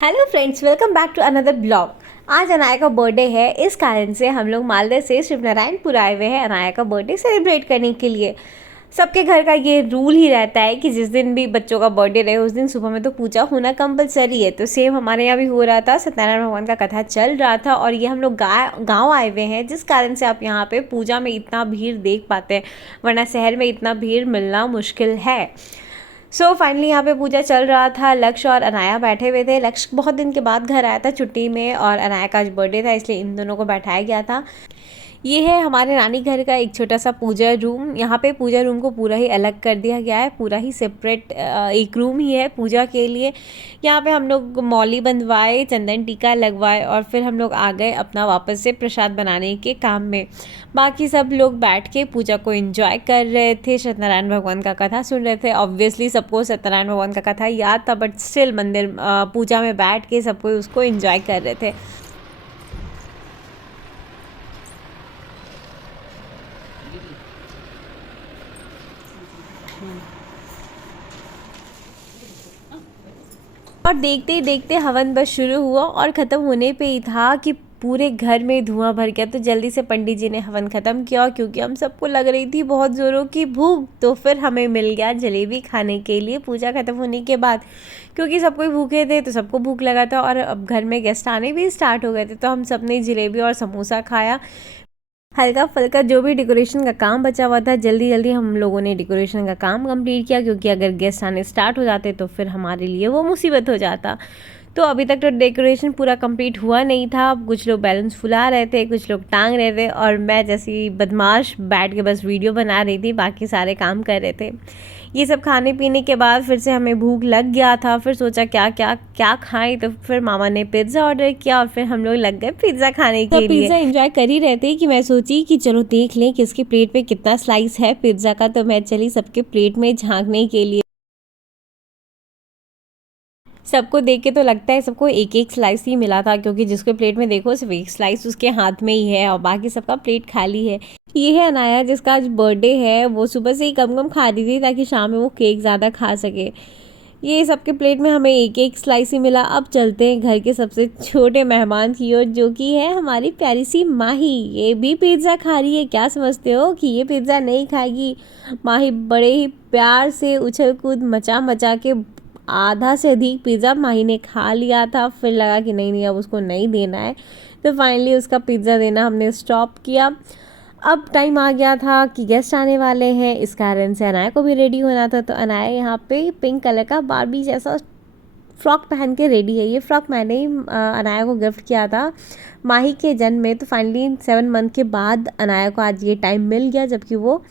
Hello friends, welcome back to another blog. आज अनाया का birthday है, इस कारण से हम लोग मालदह से शिव नारायणपुर आए हुए हैं अनाया का बर्थडे सेलिब्रेट करने के लिए। सबके घर का ये रूल ही रहता है कि जिस दिन भी बच्चों का बर्थडे रहे उस दिन सुबह में तो पूजा होना कंपलसरी है। तो सेम हमारे यहाँ भी हो रहा था, सत्यनारायण भगवान का कथा चल रहा था और ये हम लोग गाँव आए हुए हैं, जिस कारण से आप यहाँ पे पूजा में इतना भीड़ देख पाते हैं, वरना शहर में इतना भीड़ मिलना मुश्किल है। फाइनली यहाँ पे पूजा चल रहा था। लक्ष्य और अनाया बैठे हुए थे। लक्ष्य बहुत दिन के बाद घर आया था छुट्टी में और अनाया का आज बर्थडे था, इसलिए इन दोनों को बैठाया गया था। ये है हमारे नानी घर का एक छोटा सा पूजा रूम। यहाँ पे पूजा रूम को पूरा ही अलग कर दिया गया है, पूरा ही सेपरेट एक रूम ही है पूजा के लिए। यहाँ पे हम लोग मौली बंधवाए, चंदन टीका लगवाए और फिर हम लोग आ गए अपना वापस से प्रसाद बनाने के काम में। बाकी सब लोग बैठ के पूजा को एंजॉय कर रहे थे, सत्यनारायण भगवान का कथा सुन रहे थे। ऑब्वियसली सबको सत्यनारायण भगवान का कथा याद था, बट स्टिल मंदिर पूजा में बैठ के सबको उसको एंजॉय कर रहे थे। और देखते ही देखते हवन बस शुरू हुआ और ख़त्म होने पे ही था कि पूरे घर में धुआं भर गया। तो जल्दी से पंडित जी ने हवन ख़त्म किया, क्योंकि हम सबको लग रही थी बहुत ज़ोरों की भूख। तो फिर हमें मिल गया जलेबी खाने के लिए पूजा ख़त्म होने के बाद, क्योंकि सब कोई भूखे थे तो सबको भूख लगा था और अब घर में गेस्ट आने भी स्टार्ट हो गए थे। तो हम सब ने जलेबी और समोसा खाया। हल्का फुल्का जो भी डेकोरेशन का काम बचा हुआ था, जल्दी जल्दी हम लोगों ने डेकोरेशन का काम कंप्लीट किया, क्योंकि अगर गेस्ट आने स्टार्ट हो जाते तो फिर हमारे लिए वो मुसीबत हो जाता। तो अभी तक तो डेकोरेशन पूरा कंप्लीट हुआ नहीं था। कुछ लोग बैलून्स फुला रहे थे, कुछ लोग टांग रहे थे और मैं जैसी बदमाश बैठ के बस वीडियो बना रही थी, बाकी सारे काम कर रहे थे। ये सब खाने पीने के बाद फिर से हमें भूख लग गया था। फिर सोचा क्या क्या क्या खाएं, तो फिर मामा ने पिज़्ज़ा ऑर्डर किया और फिर हम लोग लग गए पिज़्ज़ा खाने के लिए। पिज़्ज़ा एंजॉय कर ही रहे थे कि मैं सोची कि चलो देख लें कि इसके प्लेट पे कितना स्लाइस है पिज़्ज़ा का। तो मैं चली सबके प्लेट में झांकने के लिए। सबको देख के तो लगता है सबको एक एक स्लाइस ही मिला था, क्योंकि जिसके प्लेट में देखो सिर्फ एक स्लाइस उसके हाथ में ही है और बाकी सबका प्लेट खाली है। ये है अनाया, जिसका आज बर्थडे है। वो सुबह से ही कम कम खा रही थी ताकि शाम में वो केक ज़्यादा खा सके। ये सबके प्लेट में हमें एक एक स्लाइस ही मिला। अब चलते हैं घर के सबसे छोटे मेहमान की ओर, जो कि है हमारी प्यारी सी माही। ये भी पिज़्ज़ा खा रही है। क्या समझते हो कि ये पिज़्ज़ा नहीं खाएगी? माही बड़े ही प्यार से उछल कूद मचा मचा के आधा से अधिक पिज़्ज़ा माही ने खा लिया था। फिर लगा कि नहीं अब उसको नहीं देना है, तो फाइनली उसका पिज़्ज़ा देना हमने स्टॉप किया। अब टाइम आ गया था कि गेस्ट आने वाले हैं, इस कारण से अनाया को भी रेडी होना था। तो अनाया यहाँ पे पिंक कलर का बार्बी जैसा फ्रॉक पहन के रेडी है। ये फ्रॉक मैंने ही अनाया को गिफ्ट किया था माही के जन्म में। तो फाइनली 7 मंथ के बाद अनाया को आज ये टाइम मिल गया जबकि वो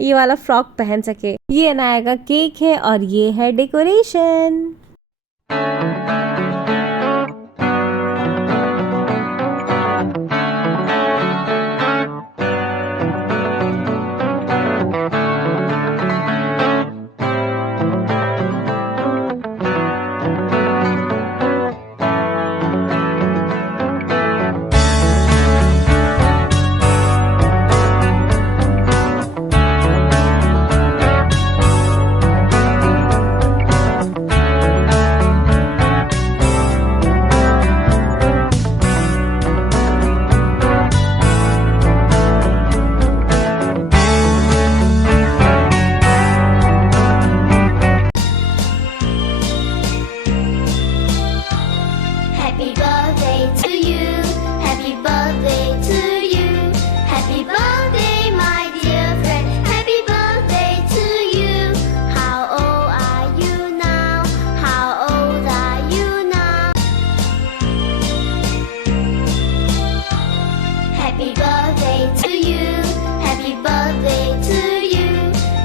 ये वाला फ्रॉक पहन सके। ये अनाया का केक है और ये है decoration. Happy birthday to you. Happy birthday to you. Happy birthday, my dear friend. Happy birthday to you. How old are you now? How old are you now? Happy birthday to you. Happy birthday to you.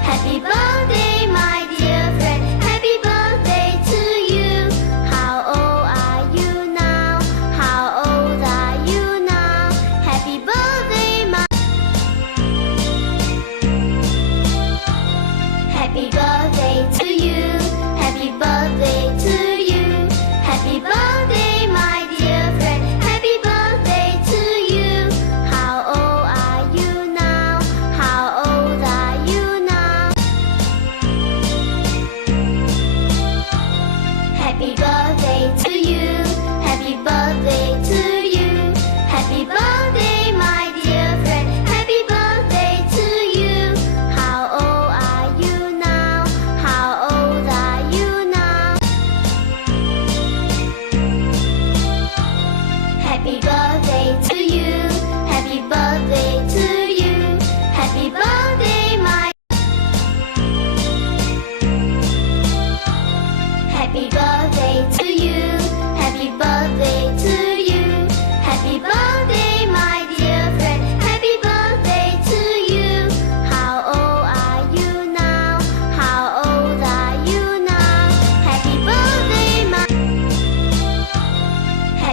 Happy birthday, my dear friend. Happy birthday to you. How old are you now? How old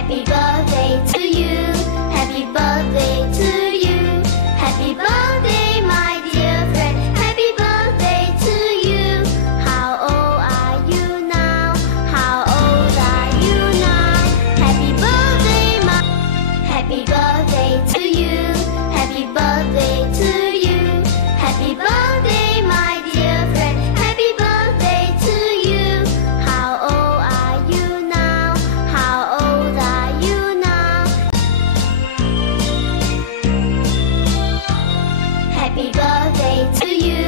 Happy birthday to you. Happy birthday to you. Happy birthday, my dear friend. Happy birthday to you. How old are you now? How old are you now? Happy birthday, my Happy birthday to you. Happy birthday to you. Happy birthday, my dear friend. Happy birthday to you. How old are you now? How old are you now? Happy birthday to you.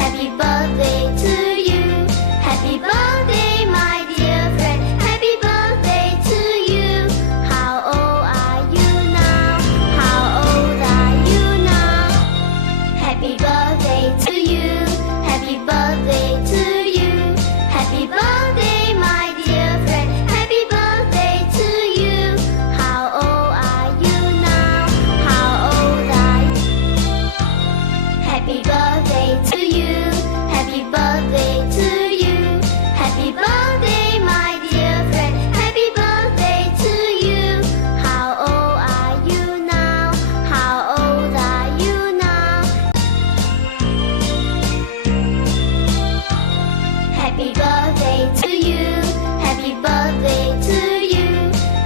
Happy birthday to you. Happy birthday, my dear friend. Happy birthday to you. How old are you now? How old are you now? Happy birthday to you. Happy birthday to you. Happy birthday, my dear friend. Happy birthday to you. How old are you now? How old are you? Happy birthday to you. Happy birthday to you. Happy birthday, my dear friend. Happy birthday to you. How old are you now? How old are you now? Happy birthday to you. Happy birthday to you.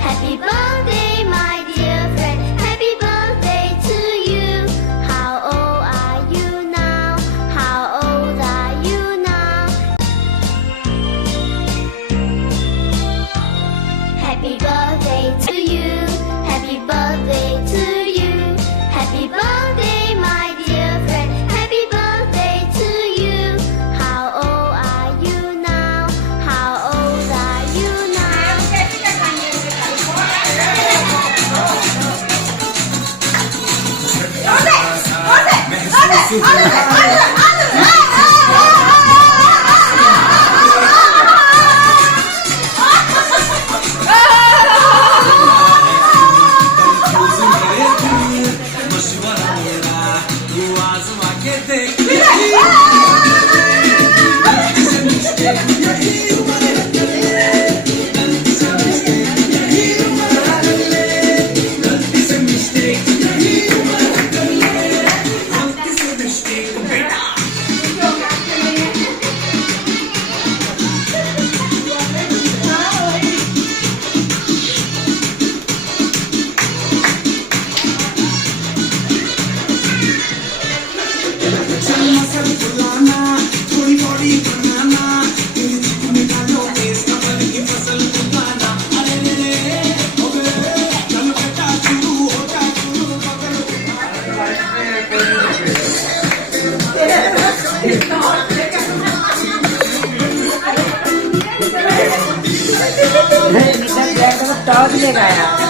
Happy birthday, my dear friend. Happy birthday to you. How old are you now? How old are you now? Happy birthday to you. Happy birthday to you. Happy birthday, my dear friend. Happy birthday to you. How old are you now? How old are you now? Top लेगा यार